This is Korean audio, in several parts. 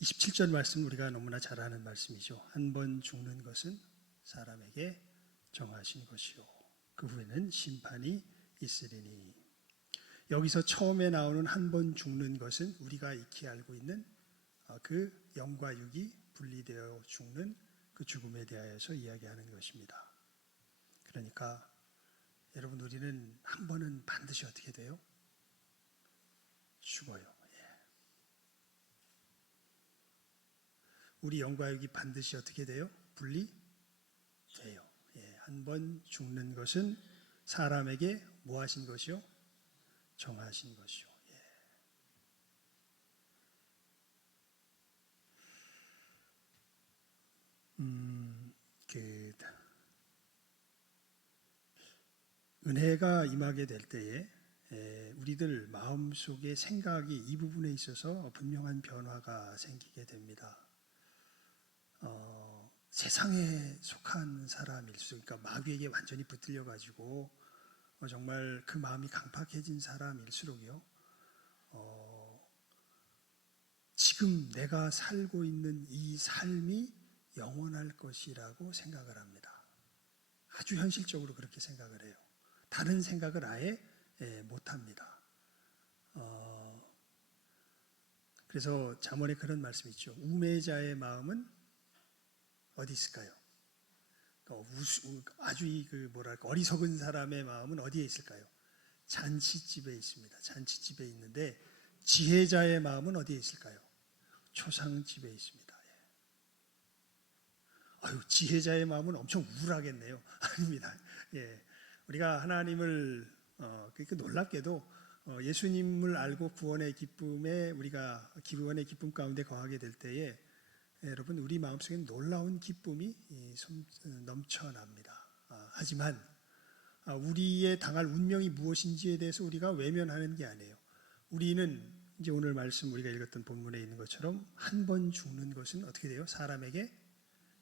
27절 말씀 우리가 너무나 잘 아는 말씀이죠. 한 번 죽는 것은 사람에게 정하신 것이요 그 후에는 심판이 있으리니. 여기서 처음에 나오는 한 번 죽는 것은 우리가 익히 알고 있는 그 영과 육이 분리되어 죽는 그 죽음에 대하여서 이야기하는 것입니다. 그러니까 여러분, 우리는 한 번은 반드시 어떻게 돼요? 죽어요. 우리 영과 육이 반드시 어떻게 돼요? 분리돼요. 한 번 죽는 것은 사람에게 뭐 하신 것이요? 정하신 것이요. 은혜가 임하게 될 때에 우리들 마음속의 생각이 이 부분에 있어서 분명한 변화가 생기게 됩니다. 세상에 속한 사람일수록, 그러니까 마귀에게 완전히 붙들려 가지고 정말 그 마음이 강팍해진 사람일수록요, 지금 내가 살고 있는 이 삶이 영원할 것이라고 생각을 합니다. 아주 현실적으로 그렇게 생각을 해요. 다른 생각을 아예 못합니다. 그래서 잠언에 그런 말씀이 있죠. 우매자의 마음은 어디 있을까요? 아주 어리석은 사람의 마음은 어디에 있을까요? 잔치집에 있습니다. 잔치집에 있는데 지혜자의 마음은 어디에 있을까요? 초상집에 있습니다. 지혜자의 마음은 엄청 우울하겠네요. 아닙니다. 우리가 하나님을 놀랍게도 예수님을 알고 구원의 기쁨에 우리가 구원의 기쁨 가운데 거하게 될 때에 여러분, 우리 마음속에 놀라운 기쁨이 넘쳐납니다. 하지만 우리의 당할 운명이 무엇인지에 대해서 우리가 외면하는 게 아니에요. 우리는 이제 오늘 말씀 우리가 읽었던 본문에 있는 것처럼 한 번 죽는 것은 어떻게 돼요? 사람에게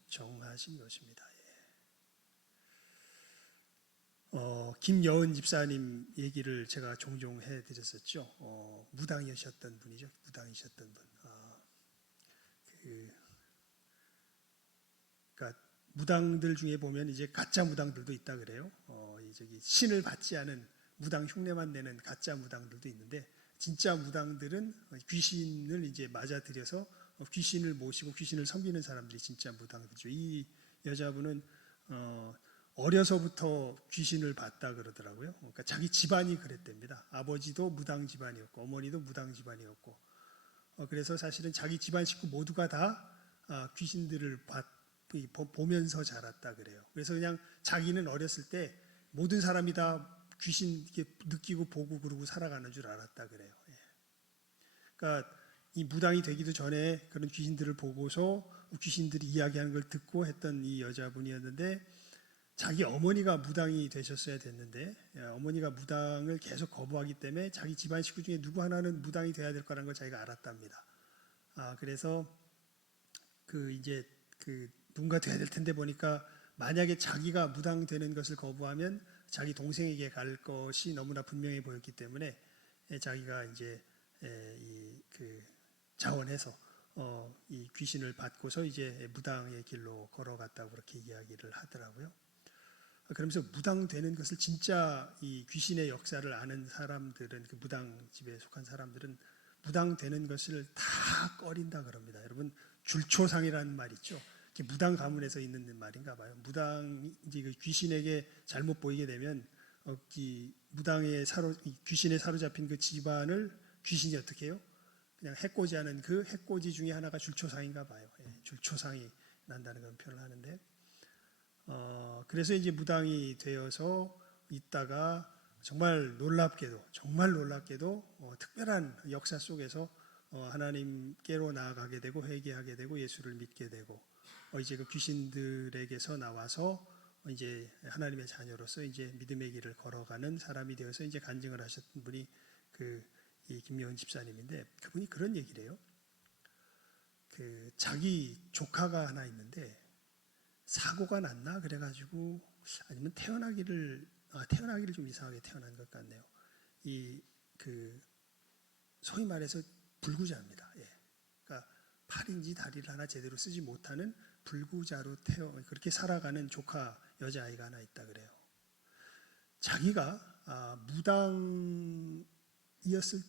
정하신 것입니다. 김여은 집사님 얘기를 제가 종종 해드렸었죠. 무당이셨던 분이죠. 무당이셨던 분. 그러니까 무당들 중에 보면 이제 가짜 무당들도 있다 그래요. 신을 받지 않은 무당 흉내만 내는 가짜 무당들도 있는데, 진짜 무당들은 귀신을 이제 맞아들여서 귀신을 모시고 귀신을 섬기는 사람들이 진짜 무당들이죠. 이 여자분은 어려서부터 귀신을 봤다 그러더라고요. 그러니까 자기 집안이 그랬답니다. 아버지도 무당 집안이었고 어머니도 무당 집안이었고, 그래서 사실은 자기 집안 식구 모두가 다 귀신들을 보면서 자랐다 그래요. 그래서 그냥 자기는 어렸을 때 모든 사람이 다 귀신 느끼고 보고 그러고 살아가는 줄 알았다 그래요. 그러니까 이 무당이 되기도 전에 그런 귀신들을 보고서 귀신들이 이야기하는 걸 듣고 했던 이 여자분이었는데, 자기 어머니가 무당이 되셨어야 됐는데 어머니가 무당을 계속 거부하기 때문에 자기 집안 식구 중에 누구 하나는 무당이 돼야 될 거라는 걸 자기가 알았답니다. 그래서 이제 누군가 돼야 될 텐데 보니까 만약에 자기가 무당 되는 것을 거부하면 자기 동생에게 갈 것이 너무나 분명해 보였기 때문에 자기가 이제 자원해서 이 귀신을 받고서 이제 무당의 길로 걸어갔다고 그렇게 이야기를 하더라고요. 그러면서 무당 되는 것을 진짜 이 귀신의 역사를 아는 사람들은, 그 무당 집에 속한 사람들은 무당 되는 것을 다 꺼린다 그럽니다. 여러분, 줄초상이라는 말 있죠. 무당 가문에서 있는 말인가 봐요. 무당이 그 귀신에게 잘못 보이게 되면 귀신에 사로잡힌 그 집안을 귀신이 어떻게 해요? 그냥 해코지하는 그 해코지 중에 하나가 줄초상인가 봐요. 줄초상이 난다는 그런 표현을 하는데, 그래서 이제 무당이 되어서 있다가 정말 놀랍게도 특별한 역사 속에서 하나님께로 나아가게 되고 회개하게 되고 예수를 믿게 되고, 이제 그 귀신들에게서 나와서 이제 하나님의 자녀로서 이제 믿음의 길을 걸어가는 사람이 되어서 이제 간증을 하셨던 분이 이 김여은 집사님인데, 그분이 그런 얘기를 해요. 자기 조카가 하나 있는데 사고가 났나 그래가지고, 아니면 태어나기를 좀 이상하게 태어난 것 같네요. 소위 말해서 불구자입니다. 그러니까 팔인지 다리를 하나 제대로 쓰지 못하는 불구자로 그렇게 살아가는 조카 여자아이가 하나 있다 그래요. 자기가 무당이었을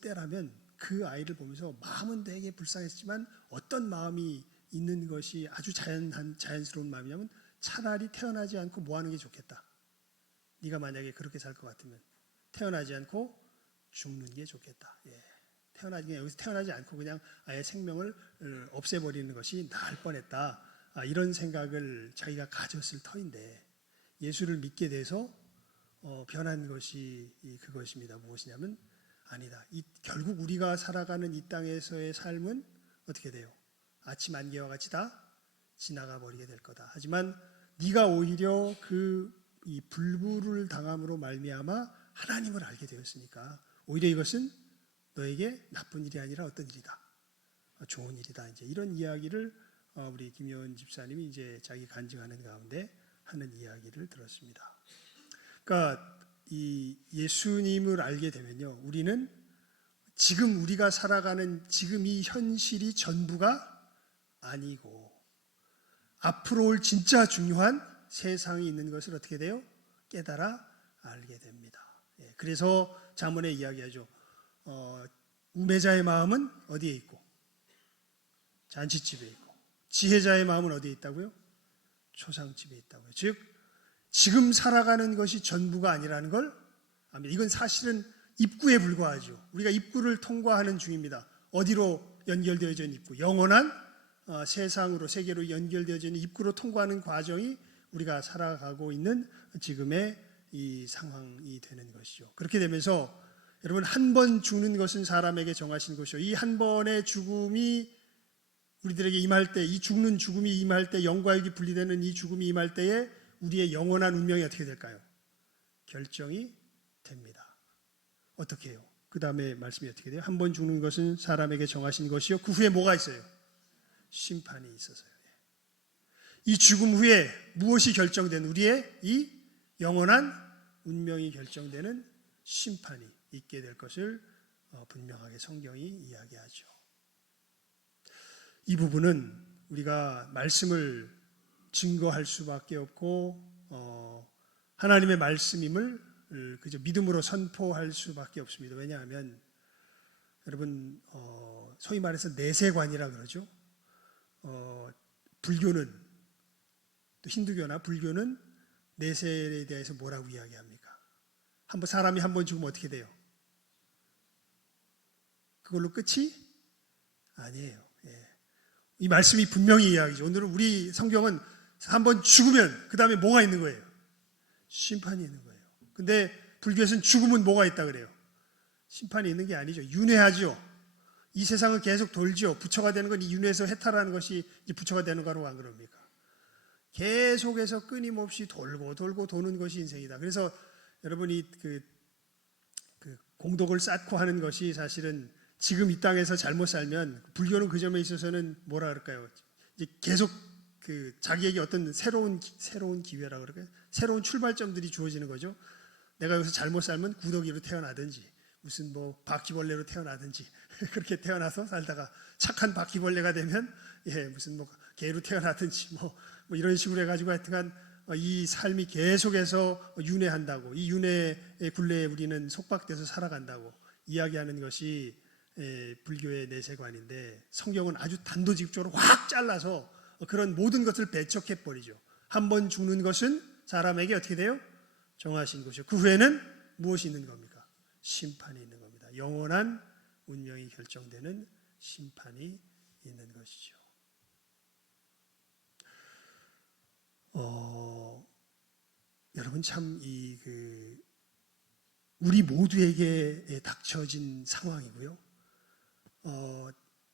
때라면 그 아이를 보면서 마음은 되게 불쌍했지만 어떤 마음이 있는 것이 아주 자연스러운 마음이냐면 차라리 태어나지 않고 뭐 하는 게 좋겠다. 네가 만약에 그렇게 살 것 같으면 태어나지 않고 죽는 게 좋겠다. 여기서 태어나지 않고 그냥 아예 생명을 없애버리는 것이 나을 뻔했다. 이런 생각을 자기가 가졌을 터인데 예수를 믿게 돼서 변한 것이 그것입니다. 무엇이냐면 아니다. 결국 우리가 살아가는 이 땅에서의 삶은 어떻게 돼요? 아침 안개와 같이 다 지나가 버리게 될 거다. 하지만 네가 오히려 이 불구를 당함으로 말미암아 하나님을 알게 되었으니까 오히려 이것은 너에게 나쁜 일이 아니라 어떤 일이다. 좋은 일이다. 이제 이런 이야기를 우리 김여은 집사님이 이제 자기 간증하는 가운데 하는 이야기를 들었습니다. 그러니까 이 예수님을 알게 되면요, 우리는 지금 우리가 살아가는 지금 이 현실이 전부가 아니고 앞으로 올 진짜 중요한 세상이 있는 것을 어떻게 돼요? 깨달아 알게 됩니다. 그래서 잠언에 이야기하죠. 우매자의 마음은 어디에 있고 잔치집에 있고 지혜자의 마음은 어디에 있다고요? 초상집에 있다고요. 즉 지금 살아가는 것이 전부가 아니라는 걸 압니다. 이건 사실은 입구에 불과하죠. 우리가 입구를 통과하는 중입니다. 어디로 연결되어져 있는 입구? 영원한 세상으로 세계로 연결되어져 있는 입구로 통과하는 과정이 우리가 살아가고 있는 지금의 이 상황이 되는 것이죠. 그렇게 되면서 여러분 한 번 죽는 것은 사람에게 정하신 것이요. 이 한 번의 죽음이 우리들에게 임할 때, 이 죽는 죽음이 임할 때, 영과 육이 분리되는 이 죽음이 임할 때에 우리의 영원한 운명이 어떻게 될까요? 결정이 됩니다. 어떻게 해요? 그 다음에 말씀이 어떻게 돼요? 한 번 죽는 것은 사람에게 정하신 것이요. 그 후에 뭐가 있어요? 심판이 있어서요. 이 죽음 후에 무엇이 결정된 우리의 이 영원한 운명이 결정되는 심판이 있게 될 것을 분명하게 성경이 이야기하죠. 이 부분은 우리가 말씀을 증거할 수밖에 없고 하나님의 말씀임을 그저 믿음으로 선포할 수밖에 없습니다. 왜냐하면 여러분 소위 말해서 내세관이라 그러죠. 불교는 또 힌두교나 불교는 내세에 대해서 뭐라고 이야기합니까? 사람이 한 번 죽으면 어떻게 돼요? 그걸로 끝이 아니에요. 이 말씀이 분명히 이야기죠. 오늘은 우리 성경은 한 번 죽으면 그 다음에 뭐가 있는 거예요? 심판이 있는 거예요. 근데 불교에서는 죽으면 뭐가 있다 그래요? 심판이 있는 게 아니죠. 윤회하죠. 이 세상은 계속 돌죠. 부처가 되는 건 이 윤회에서 해탈하는 것이 이제 부처가 되는 거라고 안 그럽니까? 계속해서 끊임없이 돌고 도는 것이 인생이다. 그래서 여러분이 그 공덕을 쌓고 하는 것이 사실은 지금 이 땅에서 잘못 살면 불교는 그 점에 있어서는 뭐라 그럴까요? 이제 계속 자기에게 어떤 새로운 기회라 그럴까요? 새로운 출발점들이 주어지는 거죠. 내가 여기서 잘못 살면 구더기로 태어나든지 무슨 바퀴벌레로 태어나든지 그렇게 태어나서 살다가 착한 바퀴벌레가 되면 무슨 개로 태어나든지 이런 식으로 해가지고 하여튼간 이 삶이 계속해서 윤회한다고 이 윤회의 굴레에 우리는 속박돼서 살아간다고 이야기하는 것이 불교의 내세관인데 성경은 아주 단도직입적으로 확 잘라서 그런 모든 것을 배척해버리죠. 한 번 죽는 것은 사람에게 어떻게 돼요? 정하신 것이요. 그 후에는 무엇이 있는 겁니까? 심판이 있는 겁니다. 영원한 운명이 결정되는 심판이 있는 것이죠. 여러분 참 우리 모두에게 닥쳐진 상황이고요.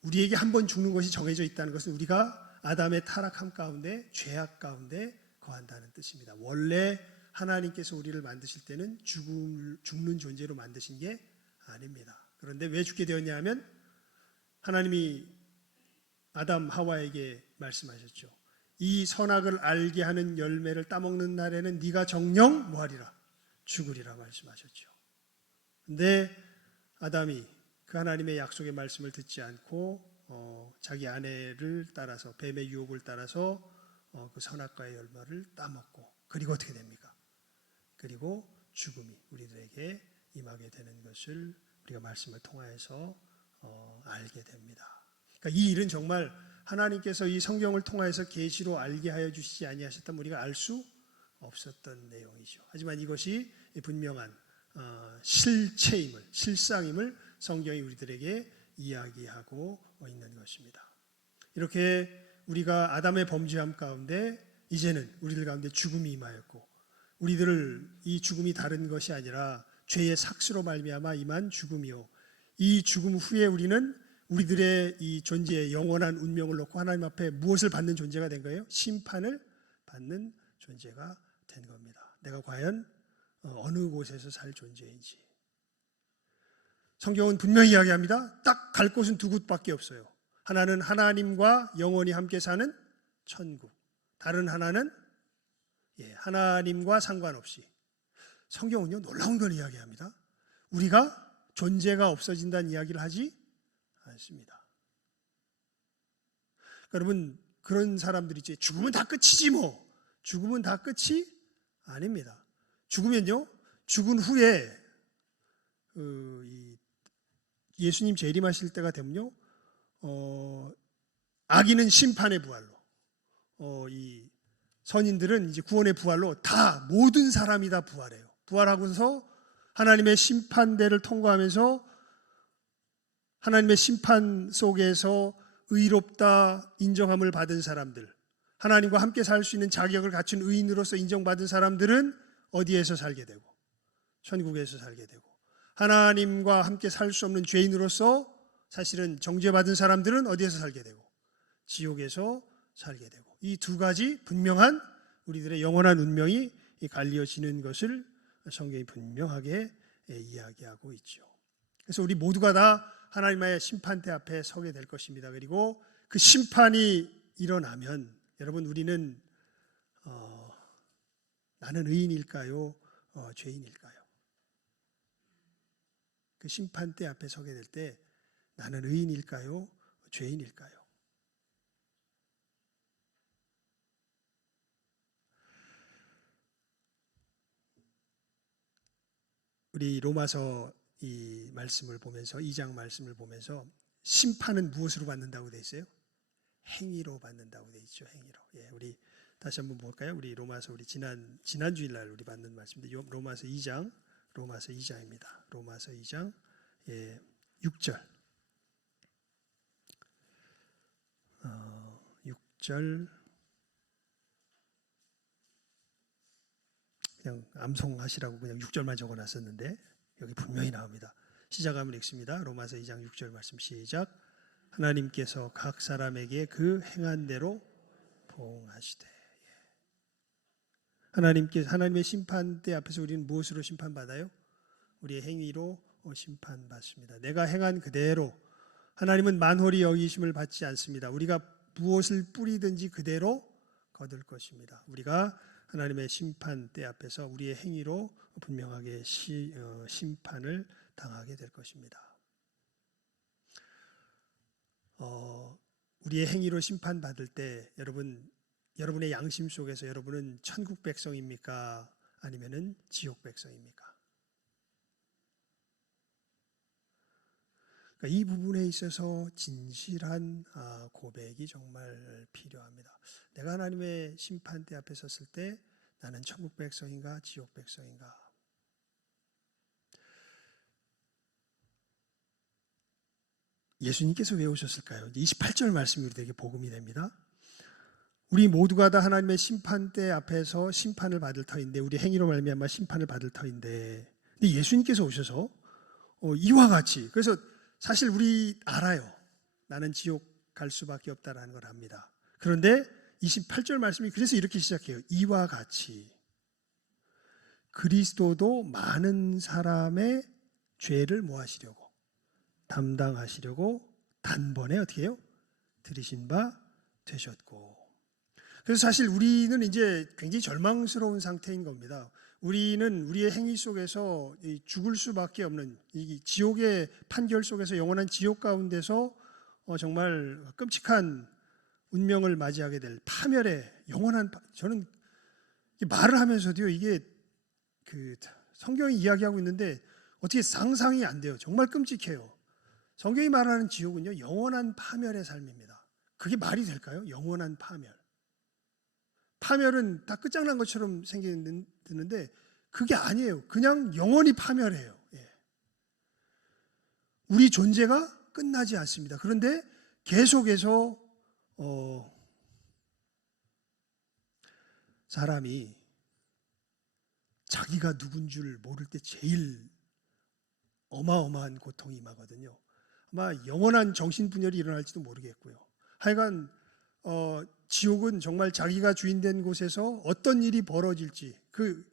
우리에게 한 번 죽는 것이 정해져 있다는 것은 우리가 아담의 타락함 가운데 죄악 가운데 거한다는 뜻입니다. 원래 하나님께서 우리를 만드실 때는 죽는 존재로 만드신 게 아닙니다. 그런데 왜 죽게 되었냐 하면 하나님이 아담 하와에게 말씀하셨죠. 이 선악을 알게 하는 열매를 따먹는 날에는 네가 정녕 뭐하리라? 죽으리라 말씀하셨죠. 그런데 아담이 그 하나님의 약속의 말씀을 듣지 않고 자기 아내를 따라서 뱀의 유혹을 따라서 그 선악과의 열매를 따먹고 그리고 어떻게 됩니까? 그리고 죽음이 우리들에게 임하게 되는 것을 우리가 말씀을 통하여서 알게 됩니다. 그러니까 이 일은 정말 하나님께서 이 성경을 통하여서 계시로 알게 하여 주시지 아니하셨다면 우리가 알 수 없었던 내용이죠. 하지만 이것이 분명한 실체임을, 실상임을 성경이 우리들에게 이야기하고 있는 것입니다. 이렇게 우리가 아담의 범죄함 가운데 이제는 우리들 가운데 죽음이 임하였고 우리들을 이 죽음이 다른 것이 아니라 죄의 삭스로 말미암아 임한 죽음이요. 이 죽음 후에 우리는 우리들의 이 존재의 영원한 운명을 놓고 하나님 앞에 무엇을 받는 존재가 된 거예요? 심판을 받는 존재가 된 겁니다. 내가 과연 어느 곳에서 살 존재인지. 성경은 분명히 이야기합니다. 딱 갈 곳은 두 곳밖에 없어요. 하나는 하나님과 영원히 함께 사는 천국. 다른 하나는 하나님과 상관없이. 성경은요 놀라운 걸 이야기합니다. 우리가 존재가 없어진다는 이야기를 하지 않습니다. 여러분 그런 사람들이 있지. 죽으면 다 끝이지 뭐. 죽으면 다 끝이 아닙니다. 죽으면요 죽은 후에 예수님 재림하실 때가 되면요 악인은 심판의 부활로 이 선인들은 이제 구원의 부활로 다 모든 사람이 다 부활해요. 부활하고서 하나님의 심판대를 통과하면서 하나님의 심판 속에서 의롭다 인정함을 받은 사람들, 하나님과 함께 살 수 있는 자격을 갖춘 의인으로서 인정받은 사람들은 어디에서 살게 되고 천국에서 살게 되고 하나님과 함께 살 수 없는 죄인으로서 사실은 정죄받은 사람들은 어디에서 살게 되고 지옥에서 살게 되고 이 두 가지 분명한 우리들의 영원한 운명이 갈려지는 것을 성경이 분명하게 이야기하고 있죠. 그래서 우리 모두가 다 하나님의 심판대 앞에 서게 될 것입니다. 그리고 그 심판이 일어나면 여러분 우리는 나는 의인일까요? 죄인일까요? 그 심판대 앞에 서게 될 때 나는 의인일까요? 죄인일까요? 우리 로마서 이 말씀을 보면서 2장 말씀을 보면서 심판은 무엇으로 받는다고 되어 있어요? 행위로 받는다고 되어 있죠. 행위로. 우리 다시 한번 볼까요? 우리 로마서 우리 지난 주일날 우리 받는 말씀인데 로마서 2장입니다. 로마서 2장 6절. 6절 그냥 암송하시라고 그냥 6절만 적어놨었는데 여기 분명히 나옵니다. 시작하면 읽습니다. 로마서 2장 6절 말씀 시작. 하나님께서 각 사람에게 그 행한 대로 보응하시되. 하나님의 심판대 앞에서 우리는 무엇으로 심판받아요? 우리의 행위로 심판받습니다. 내가 행한 그대로 하나님은 만홀히 여기심을 받지 않습니다. 우리가 무엇을 뿌리든지 그대로 거둘 것입니다. 우리가 하나님의 심판대 앞에서 우리의 행위로 분명하게 심판을 당하게 될 것입니다. 우리의 행위로 심판받을 때 여러분의 양심 속에서 여러분은 천국 백성입니까? 아니면은 지옥 백성입니까? 그러니까 이 부분에 있어서 진실한 고백이 정말 필요합니다. 내가 하나님의 심판대 앞에 섰을 때 나는 천국 백성인가 지옥 백성인가? 예수님께서 왜 오셨을까요? 28절 말씀이 우리에게 복음이 됩니다. 우리 모두가 다 하나님의 심판대 앞에서 심판을 받을 터인데 우리 행위로 말미암아 심판을 받을 터인데 근데 예수님께서 오셔서 이와 같이 그래서 사실 우리 알아요. 나는 지옥 갈 수밖에 없다라는 걸 압니다. 그런데 28절 말씀이 그래서 이렇게 시작해요. 이와 같이 그리스도도 많은 사람의 죄를 뭐 하시려고? 담당하시려고 단번에 어떻게 해요? 들이신 바 되셨고. 그래서 사실 우리는 이제 굉장히 절망스러운 상태인 겁니다. 우리는 우리의 행위 속에서 죽을 수밖에 없는 이 지옥의 판결 속에서 영원한 지옥 가운데서 정말 끔찍한 운명을 맞이하게 될 파멸의 영원한 저는 말을 하면서도요 이게 그 성경이 이야기하고 있는데 어떻게 상상이 안 돼요. 정말 끔찍해요. 성경이 말하는 지옥은요 영원한 파멸의 삶입니다. 그게 말이 될까요? 영원한 파멸. 파멸은 다 끝장난 것처럼 생기는데 그게 아니에요. 그냥 영원히 파멸해요. 우리 존재가 끝나지 않습니다. 그런데 계속해서 사람이 자기가 누군 줄 모를 때 제일 어마어마한 고통이 임하거든요. 아마 영원한 정신분열이 일어날지도 모르겠고요. 하여간 지옥은 정말 자기가 주인된 곳에서 어떤 일이 벌어질지 그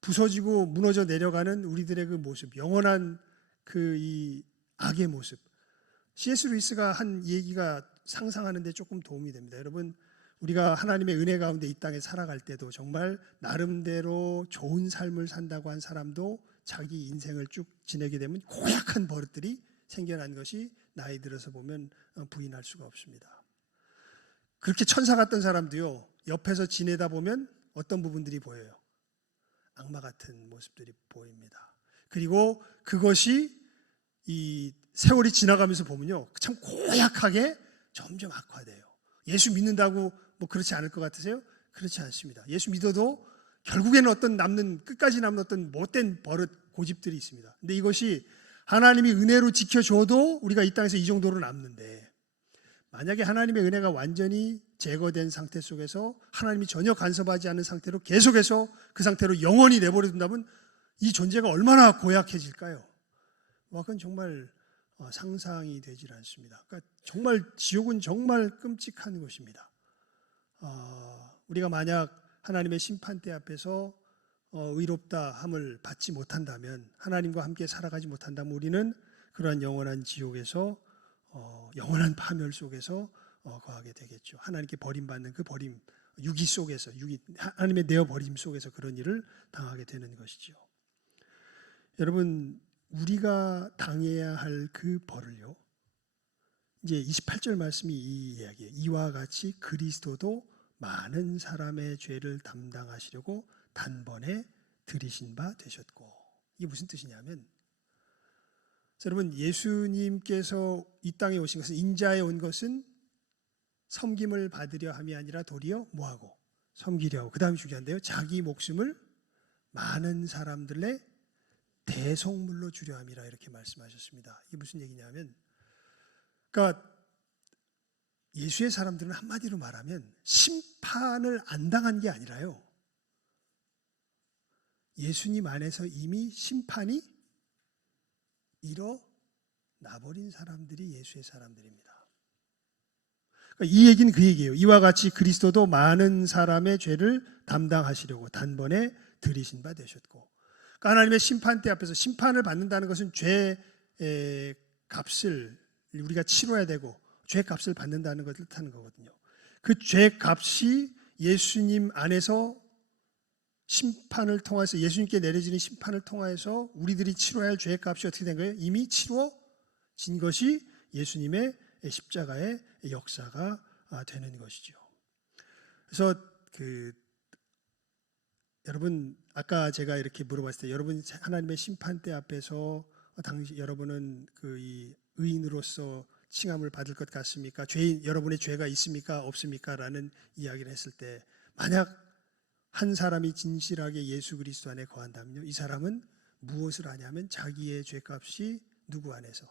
부서지고 무너져 내려가는 우리들의 그 모습, 영원한 그 이 악의 모습. C.S. 루이스가 한 얘기가 상상하는 데 조금 도움이 됩니다. 여러분, 우리가 하나님의 은혜 가운데 이 땅에 살아갈 때도 정말 나름대로 좋은 삶을 산다고 한 사람도 자기 인생을 쭉 지내게 되면 고약한 버릇들이 생겨난 것이 나이 들어서 보면 부인할 수가 없습니다. 그렇게 천사 같던 사람도요, 옆에서 지내다 보면 어떤 부분들이 보여요? 악마 같은 모습들이 보입니다. 그리고 그것이 이 세월이 지나가면서 보면요, 참 고약하게 점점 악화돼요. 예수 믿는다고 뭐 그렇지 않을 것 같으세요? 그렇지 않습니다. 예수 믿어도 결국에는 어떤 끝까지 남는 어떤 못된 버릇, 고집들이 있습니다. 근데 이것이 하나님이 은혜로 지켜줘도 우리가 이 땅에서 이 정도로 남는데, 만약에 하나님의 은혜가 완전히 제거된 상태 속에서 하나님이 전혀 간섭하지 않는 상태로 계속해서 그 상태로 영원히 내버려 둔다면 이 존재가 얼마나 고약해질까요? 그건 정말 상상이 되질 않습니다. 그러니까 정말 지옥은 정말 끔찍한 것입니다. 우리가 만약 하나님의 심판대 앞에서 의롭다 함을 받지 못한다면, 하나님과 함께 살아가지 못한다면 우리는 그러한 영원한 지옥에서 영원한 파멸 속에서 거하게 되겠죠. 하나님께 버림받는 그 버림, 유기 속에서, 하나님의 내어 버림 속에서 그런 일을 당하게 되는 것이죠. 여러분, 우리가 당해야 할 그 벌을요, 이제 28절 말씀이 이 이야기예요. 이와 같이 그리스도도 많은 사람의 죄를 담당하시려고 단번에 들이신 바 되셨고. 이게 무슨 뜻이냐면, 여러분, 예수님께서 이 땅에 오신 것은, 인자에 온 것은 섬김을 받으려 함이 아니라 도리어 뭐하고? 섬기려 하고. 그 다음이 중요한데요, 자기 목숨을 많은 사람들의 대속물로 주려 함이라 이렇게 말씀하셨습니다. 이게 무슨 얘기냐면, 그러니까 예수의 사람들은 한마디로 말하면 심판을 안 당한 게 아니라요, 예수님 안에서 이미 심판이 일어나버린 사람들이 예수의 사람들입니다. 그러니까 이 얘기는 그 얘기예요. 이와 같이 그리스도도 많은 사람의 죄를 담당하시려고 단번에 들이신 바 되셨고. 그러니까 하나님의 심판대 앞에서 심판을 받는다는 것은 죄의 값을 우리가 치러야 되고 죄 값을 받는다는 것을 뜻하는 거거든요. 그 죄 값이 예수님 안에서 심판을 통해서, 예수님께 내려지는 심판을 통해서 우리들이 치러야 할 죄 값이 어떻게 된 거예요? 이미 치러진 것이 예수님의 십자가의 역사가 되는 것이죠. 그래서 여러분, 아까 제가 이렇게 물어봤을 때, 여러분 하나님의 심판대 앞에서 당시 여러분은 이 의인으로서 칭함을 받을 것 같습니까? 여러분의 죄가 있습니까? 없습니까? 라는 이야기를 했을 때, 만약 한 사람이 진실하게 예수 그리스도 안에 거한다면요, 이 사람은 무엇을 하냐면 자기의 죄값이 누구 안에서?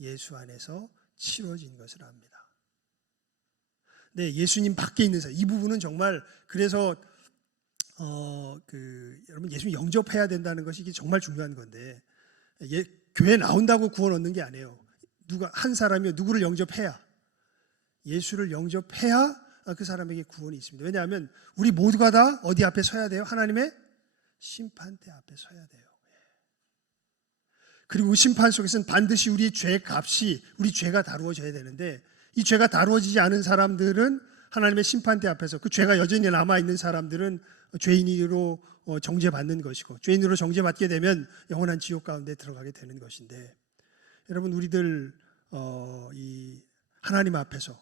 예수 안에서 치러진 것을 압니다. 네, 예수님 밖에 있는 사람, 이 부분은 정말, 그래서 여러분, 예수님 영접해야 된다는 것이 이게 정말 중요한 건데, 교회 나온다고 구원 얻는 게 아니에요. 한 사람이 누구를 영접해야, 예수를 영접해야 그 사람에게 구원이 있습니다. 왜냐하면 우리 모두가 다 어디 앞에 서야 돼요? 하나님의 심판대 앞에 서야 돼요. 그리고 그 심판 속에서는 반드시 우리 죄 값이, 우리 죄가 다루어져야 되는데, 이 죄가 다루어지지 않은 사람들은 하나님의 심판대 앞에서, 그 죄가 여전히 남아있는 사람들은 죄인으로 정죄받는 것이고, 죄인으로 정죄받게 되면 영원한 지옥 가운데 들어가게 되는 것인데, 여러분, 우리들 이 하나님 앞에서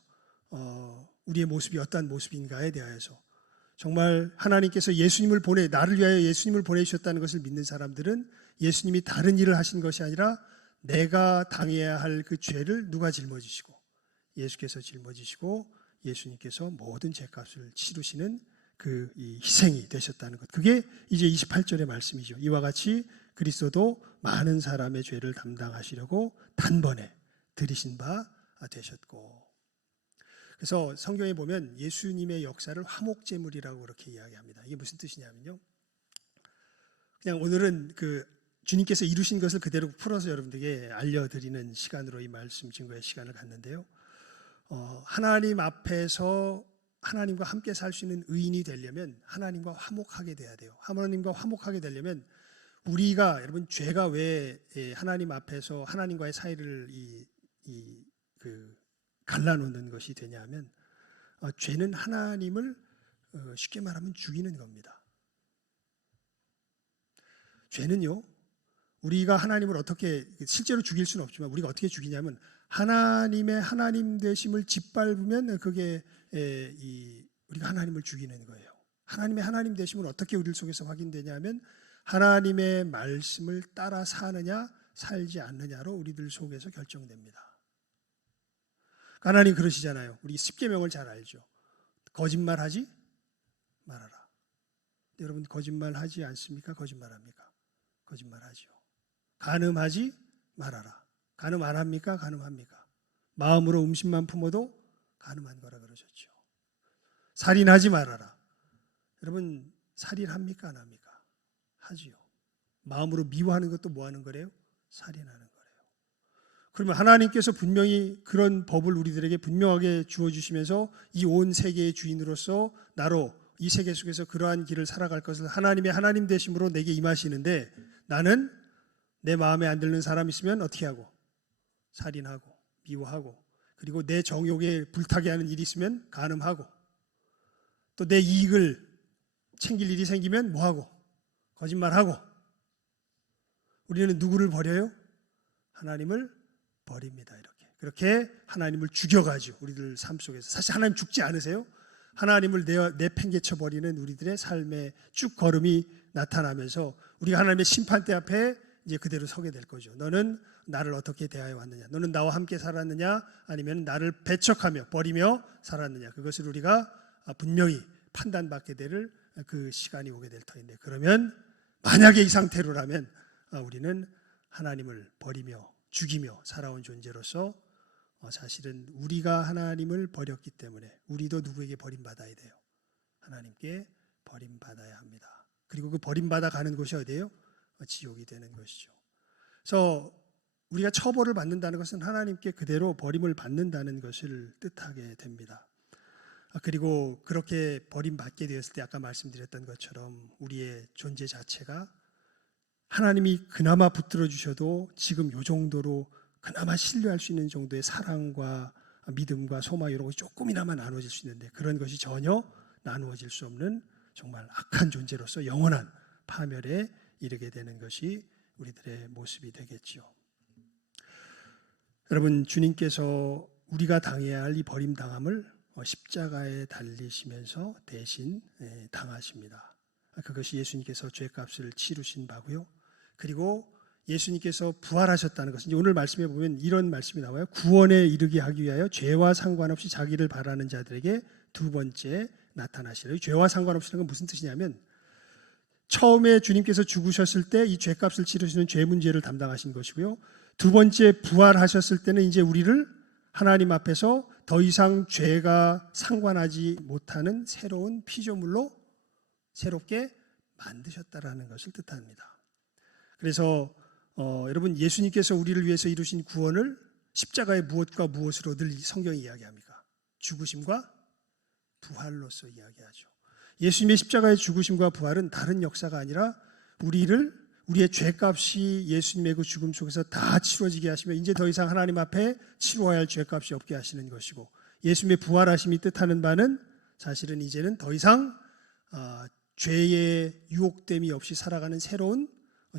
우리의 모습이 어떠한 모습인가에 대하여서 정말 하나님께서 나를 위하여 예수님을 보내주셨다는 것을 믿는 사람들은 예수님이 다른 일을 하신 것이 아니라 내가 당해야 할 그 죄를 누가 짊어지시고 예수께서 짊어지시고 예수님께서 모든 죄값을 치르시는 그 이 희생이 되셨다는 것. 그게 이제 28절의 말씀이죠. 이와 같이 그리스도도 많은 사람의 죄를 담당하시려고 단번에 들이신 바 되셨고. 그래서 성경에 보면 예수님의 역사를 화목제물이라고 그렇게 이야기합니다. 이게 무슨 뜻이냐면요, 그냥 오늘은 그 주님께서 이루신 것을 그대로 풀어서 여러분들에게 알려드리는 시간으로 이 말씀 증거의 시간을 갖는데요, 하나님 앞에서 하나님과 함께 살 수 있는 의인이 되려면 하나님과 화목하게 돼야 돼요. 하나님과 화목하게 되려면 우리가, 여러분, 죄가 왜 하나님 앞에서 하나님과의 사이를 갈라놓는 것이 되냐면, 죄는 하나님을 쉽게 말하면 죽이는 겁니다. 죄는요, 우리가 하나님을 어떻게 실제로 죽일 수는 없지만 우리가 어떻게 죽이냐면 하나님의 하나님 되심을 짓밟으면 그게 우리가 하나님을 죽이는 거예요. 하나님의 하나님 되심은 어떻게 우리 속에서 확인되냐면 하나님의 말씀을 따라 사느냐 살지 않느냐로 우리들 속에서 결정됩니다. 하나님 그러시잖아요. 우리 십계명을 잘 알죠. 거짓말하지 말아라. 여러분 거짓말하지 않습니까? 거짓말합니까? 거짓말하죠. 간음하지 말아라. 간음 안 합니까? 간음합니까? 마음으로 음식만 품어도 간음한 거라 그러셨죠. 살인하지 말아라. 여러분 살인합니까? 안 합니까? 하지요. 마음으로 미워하는 것도 뭐 하는 거래요? 살인하는 거래요. 그러면 하나님께서 분명히 그런 법을 우리들에게 분명하게 주어주시면서 이 온 세계의 주인으로서 나로 이 세계 속에서 그러한 길을 살아갈 것을 하나님의 하나님 되심으로 내게 임하시는데, 나는 내 마음에 안 드는 사람 있으면 어떻게 하고? 살인하고 미워하고, 그리고 내 정욕에 불타게 하는 일이 있으면 간음하고, 또 내 이익을 챙길 일이 생기면 뭐하고? 거짓말하고. 우리는 누구를 버려요? 하나님을 버립니다. 그렇게 하나님을 죽여가지고 우리들 삶 속에서, 사실 하나님 죽지 않으세요? 하나님을 내팽개쳐 버리는 우리들의 삶의 쭉 걸음이 나타나면서 우리가 하나님의 심판대 앞에 이제 그대로 서게 될 거죠. 너는 나를 어떻게 대하여 왔느냐? 너는 나와 함께 살았느냐? 아니면 나를 배척하며 버리며 살았느냐? 그것을 우리가 분명히 판단받게 될 그 시간이 오게 될 터인데, 그러면 만약에 이 상태로라면 우리는 하나님을 버리며 죽이며 살아온 존재로서 사실은 우리가 하나님을 버렸기 때문에 우리도 누구에게 버림받아야 돼요? 하나님께 버림받아야 합니다. 그리고 그 버림받아 가는 곳이 어디예요? 지옥이 되는 것이죠. 그래서 우리가 처벌을 받는다는 것은 하나님께 그대로 버림을 받는다는 것을 뜻하게 됩니다. 그리고 그렇게 버림받게 되었을 때 아까 말씀드렸던 것처럼 우리의 존재 자체가 하나님이 그나마 붙들어 주셔도 지금 요 정도로 그나마 신뢰할 수 있는 정도의 사랑과 믿음과 소망 이런 것이 조금이나마 나누어질 수 있는데, 그런 것이 전혀 나누어질 수 없는 정말 악한 존재로서 영원한 파멸에 이르게 되는 것이 우리들의 모습이 되겠죠. 여러분, 주님께서 우리가 당해야 할 이 버림당함을 십자가에 달리시면서 대신 당하십니다. 그것이 예수님께서 죄값을 치르신 바고요. 그리고 예수님께서 부활하셨다는 것은 오늘 말씀에 보면 이런 말씀이 나와요. 구원에 이르게 하기 위하여 죄와 상관없이 자기를 바라는 자들에게 두 번째 나타나시라. 죄와 상관없이는 건 무슨 뜻이냐면, 처음에 주님께서 죽으셨을 때 이 죄값을 치르시는 죄 문제를 담당하신 것이고요. 두 번째 부활하셨을 때는 이제 우리를 하나님 앞에서 더 이상 죄가 상관하지 못하는 새로운 피조물로 새롭게 만드셨다라는 것을 뜻합니다. 그래서 여러분, 예수님께서 우리를 위해서 이루신 구원을 십자가의 무엇과 무엇으로 늘 성경이 이야기합니까? 죽으심과 부활로서 이야기하죠. 예수님의 십자가의 죽으심과 부활은 다른 역사가 아니라 우리의 죄값이 예수님의 그 죽음 속에서 다 치러지게 하시며 이제 더 이상 하나님 앞에 치러야 할 죄값이 없게 하시는 것이고, 예수님의 부활하심이 뜻하는 바는 사실은 이제는 더 이상 죄의 유혹됨이 없이 살아가는 새로운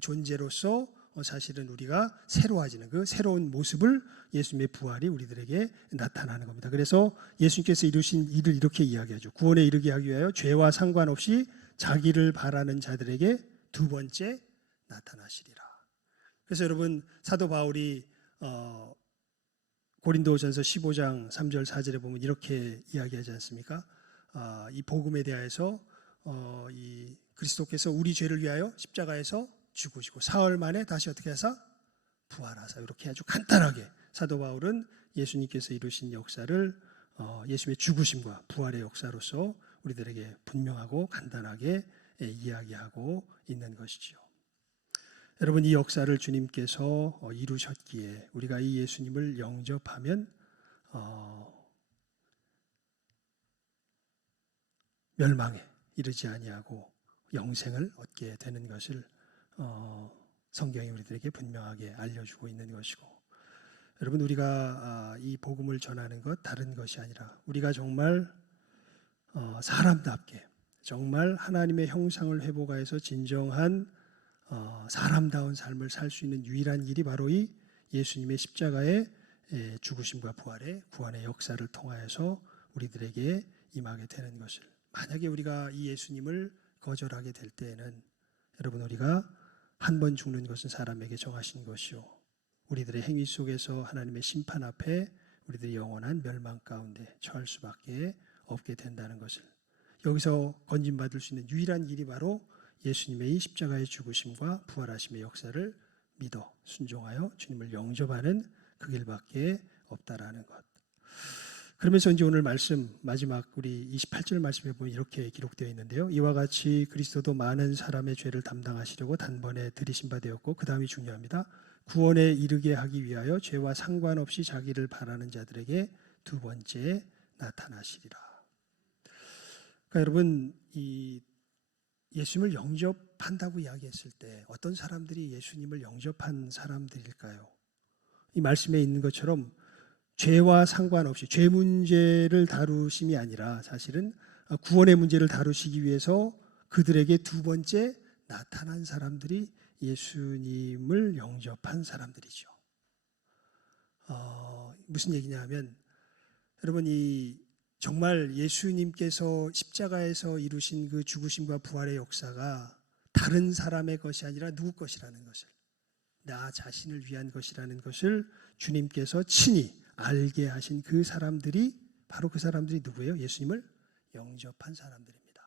존재로서 사실은 우리가 새로워지는 그 새로운 모습을 예수님의 부활이 우리들에게 나타나는 겁니다. 그래서 예수님께서 이루신 일을 이렇게 이야기하죠. 구원에 이르게 하기 위하여 죄와 상관없이 자기를 바라는 자들에게 두 번째 나타나시리라. 그래서 여러분 사도 바울이 고린도전서 15장 3절 4절에 보면 이렇게 이야기하지 않습니까? 이 복음에 대해서 이 그리스도께서 우리 죄를 위하여 십자가에서 죽으시고 사흘 만에 다시 어떻게 하사 부활하사, 이렇게 아주 간단하게 사도 바울은 예수님께서 이루신 역사를 예수님의 죽으심과 부활의 역사로서 우리들에게 분명하고 간단하게 이야기하고 있는 것이지요. 여러분, 이 역사를 주님께서 이루셨기에 우리가 이 예수님을 영접하면 멸망에 이르지 아니하고 영생을 얻게 되는 것을 성경이 우리들에게 분명하게 알려주고 있는 것이고, 여러분, 우리가 이 복음을 전하는 것 다른 것이 아니라 우리가 정말 사람답게 정말 하나님의 형상을 회복하여서 진정한 사람다운 삶을 살 수 있는 유일한 길이 바로 이 예수님의 십자가의 죽으심과 부활의 구원의 역사를 통하여서 우리들에게 임하게 되는 것을, 만약에 우리가 이 예수님을 거절하게 될 때에는 여러분, 우리가 한 번 죽는 것은 사람에게 정하신 것이요 우리들의 행위 속에서 하나님의 심판 앞에 우리들이 영원한 멸망 가운데 처할 수밖에 없게 된다는 것을, 여기서 건진받을 수 있는 유일한 길이 바로 예수님의 이 십자가의 죽으심과 부활하심의 역사를 믿어 순종하여 주님을 영접하는 그 길밖에 없다라는 것. 그러면서 이제 오늘 말씀 마지막 우리 28절 말씀에 보면 이렇게 기록되어 있는데요. 이와 같이 그리스도도 많은 사람의 죄를 담당하시려고 단번에 들이신 바 되었고, 그 다음이 중요합니다. 구원에 이르게 하기 위하여 죄와 상관없이 자기를 바라는 자들에게 두 번째 나타나시리라. 그러니까 여러분, 이 예수님을 영접한다고 이야기했을 때 어떤 사람들이 예수님을 영접한 사람들일까요? 이 말씀에 있는 것처럼 죄와 상관없이 죄 문제를 다루심이 아니라 사실은 구원의 문제를 다루시기 위해서 그들에게 두 번째 나타난 사람들이 예수님을 영접한 사람들이죠. 무슨 얘기냐면, 여러분, 이 정말 예수님께서 십자가에서 이루신 그 죽으심과 부활의 역사가 다른 사람의 것이 아니라 누구 것이라는 것을, 나 자신을 위한 것이라는 것을 주님께서 친히 알게 하신 그 사람들이 바로 그 사람들이 누구예요? 예수님을 영접한 사람들입니다.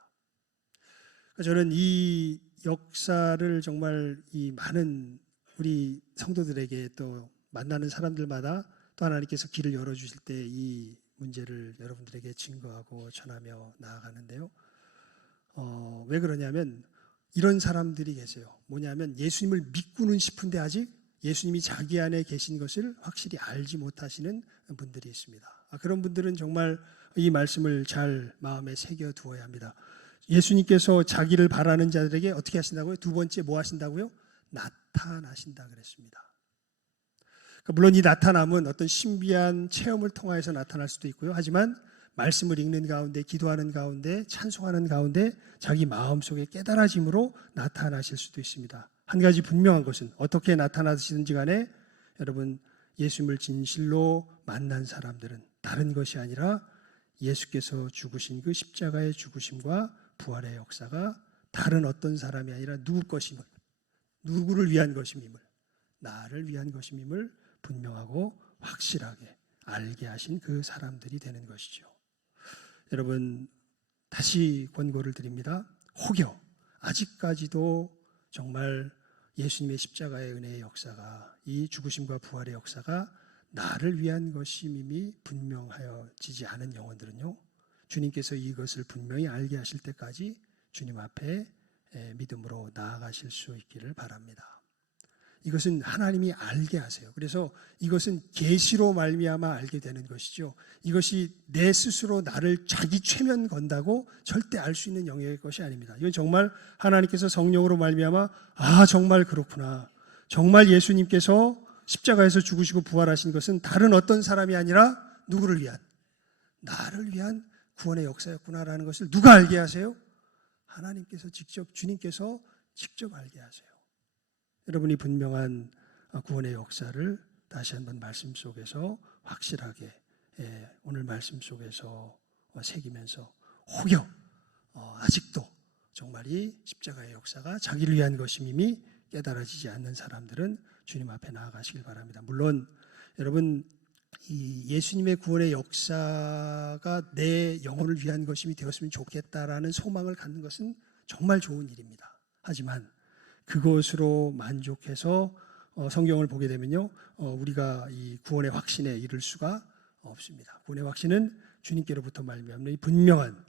저는 이 역사를 정말 이 많은 우리 성도들에게 또 만나는 사람들마다 또 하나님께서 길을 열어주실 때 이 문제를 여러분들에게 증거하고 전하며 나아가는데요. 왜 그러냐면 이런 사람들이 계세요. 뭐냐면 예수님을 믿고는 싶은데 아직 예수님이 자기 안에 계신 것을 확실히 알지 못하시는 분들이 있습니다. 그런 분들은 정말 이 말씀을 잘 마음에 새겨 두어야 합니다. 예수님께서 자기를 바라는 자들에게 어떻게 하신다고요? 두 번째 뭐 하신다고요? 나타나신다 그랬습니다. 물론 이 나타남은 어떤 신비한 체험을 통해서 나타날 수도 있고요. 하지만 말씀을 읽는 가운데, 기도하는 가운데, 찬송하는 가운데 자기 마음속에 깨달아짐으로 나타나실 수도 있습니다. 한 가지 분명한 것은 어떻게 나타나시든지 간에 여러분, 예수님을 진실로 만난 사람들은 다른 것이 아니라 예수께서 죽으신 그 십자가의 죽으심과 부활의 역사가 다른 어떤 사람이 아니라 누구 것임을, 누구를 위한 것임임을, 나를 위한 것임임을 분명하고 확실하게 알게 하신 그 사람들이 되는 것이죠. 여러분, 다시 권고를 드립니다. 혹여 아직까지도 정말 예수님의 십자가의 은혜의 역사가, 이 죽으심과 부활의 역사가 나를 위한 것임이 분명하여지지 않은 영혼들은요, 주님께서 이것을 분명히 알게 하실 때까지 주님 앞에 믿음으로 나아가실 수 있기를 바랍니다. 이것은 하나님이 알게 하세요. 그래서 이것은 계시로 말미암아 알게 되는 것이죠. 이것이 내 스스로 나를 자기 최면 건다고 절대 알 수 있는 영역의 것이 아닙니다. 이건 정말 하나님께서 성령으로 말미암아 정말 그렇구나, 정말 예수님께서 십자가에서 죽으시고 부활하신 것은 다른 어떤 사람이 아니라 누구를 위한, 나를 위한 구원의 역사였구나라는 것을 누가 알게 하세요? 하나님께서 직접, 주님께서 직접 알게 하세요. 여러분이 분명한 구원의 역사를 다시 한번 말씀 속에서 확실하게 오늘 말씀 속에서 새기면서 혹여 아직도 정말 이 십자가의 역사가 자기를 위한 것임이 깨달아지지 않는 사람들은 주님 앞에 나아가시길 바랍니다. 물론 여러분 이 예수님의 구원의 역사가 내 영혼을 위한 것임이 되었으면 좋겠다라는 소망을 갖는 것은 정말 좋은 일입니다. 하지만 그것으로 만족해서 성경을 보게 되면요, 우리가 이 구원의 확신에 이를 수가 없습니다. 구원의 확신은 주님께로부터 말미암는 이 분명한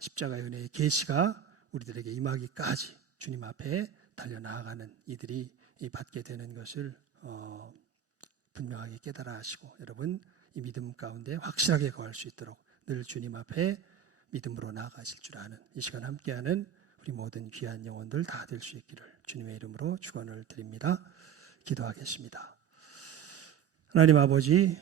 십자가의 은혜의 계시가 우리들에게 임하기까지 주님 앞에 달려나아가는 이들이 받게 되는 것을 분명하게 깨달아 하시고, 여러분 이 믿음 가운데 확실하게 거할 수 있도록 늘 주님 앞에 믿음으로 나아가실 줄 아는 이 시간 함께하는 우리 모든 귀한 영혼들 다 될 수 있기를 주님의 이름으로 축원을 드립니다. 기도하겠습니다. 하나님 아버지,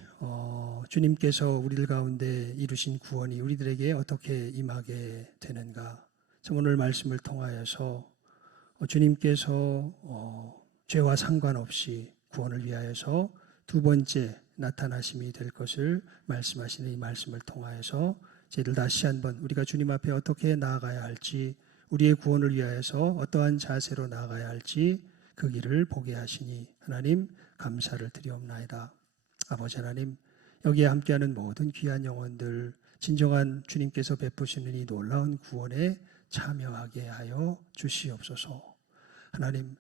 주님께서 우리들 가운데 이루신 구원이 우리들에게 어떻게 임하게 되는가, 오늘 말씀을 통하여서 주님께서 죄와 상관없이 구원을 위하여서 두 번째 나타나심이 될 것을 말씀하시는 이 말씀을 통하여서 저희들 다시 한번 우리가 주님 앞에 어떻게 나아가야 할지, 우리의 구원을 위하여서 어떠한 자세로 나아가야 할지 그 길을 보게 하시니 하나님 감사를 드리옵나이다. 아버지 하나님, 여기에 함께하는 모든 귀한 영혼들 진정한 주님께서 베푸시는 이 놀라운 구원에 참여하게 하여 주시옵소서. 하나님,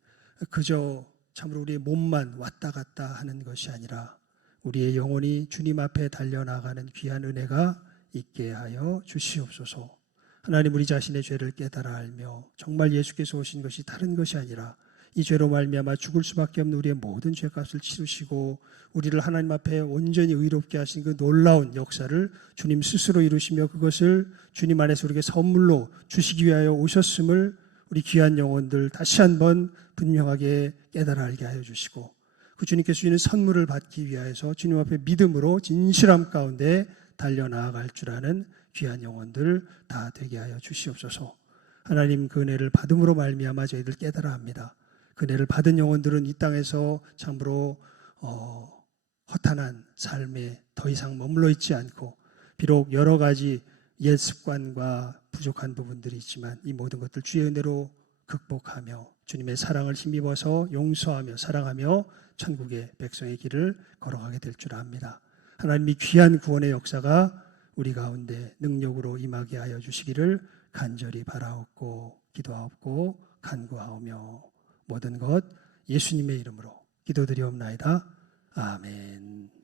그저 참으로 우리의 몸만 왔다 갔다 하는 것이 아니라 우리의 영혼이 주님 앞에 달려나가는 귀한 은혜가 있게 하여 주시옵소서. 하나님, 우리 자신의 죄를 깨달아 알며 정말 예수께서 오신 것이 다른 것이 아니라 이 죄로 말미암아 죽을 수밖에 없는 우리의 모든 죄값을 치르시고 우리를 하나님 앞에 온전히 의롭게 하신 그 놀라운 역사를 주님 스스로 이루시며 그것을 주님 안에서 우리에게 선물로 주시기 위하여 오셨음을 우리 귀한 영혼들 다시 한번 분명하게 깨달아 알게 하여 주시고, 그 주님께서 주시는 선물을 받기 위하여서 주님 앞에 믿음으로 진실함 가운데 달려나아갈 줄 아는 귀한 영혼들 다 되게 하여 주시옵소서. 하나님, 그 은혜를 받음으로 말미암아 저희들 깨달아 합니다. 그 은혜를 받은 영혼들은 이 땅에서 참으로 허탄한 삶에 더 이상 머물러 있지 않고, 비록 여러 가지 옛 습관과 부족한 부분들이 있지만 이 모든 것들 주의 은혜로 극복하며 주님의 사랑을 힘입어서 용서하며 사랑하며 천국의 백성의 길을 걸어가게 될 줄 압니다. 하나님이 귀한 구원의 역사가 우리 가운데 능력으로 임하게 하여 주시기를 간절히 바라옵고 기도하옵고 간구하오며 모든 것 예수님의 이름으로 기도드리옵나이다. 아멘.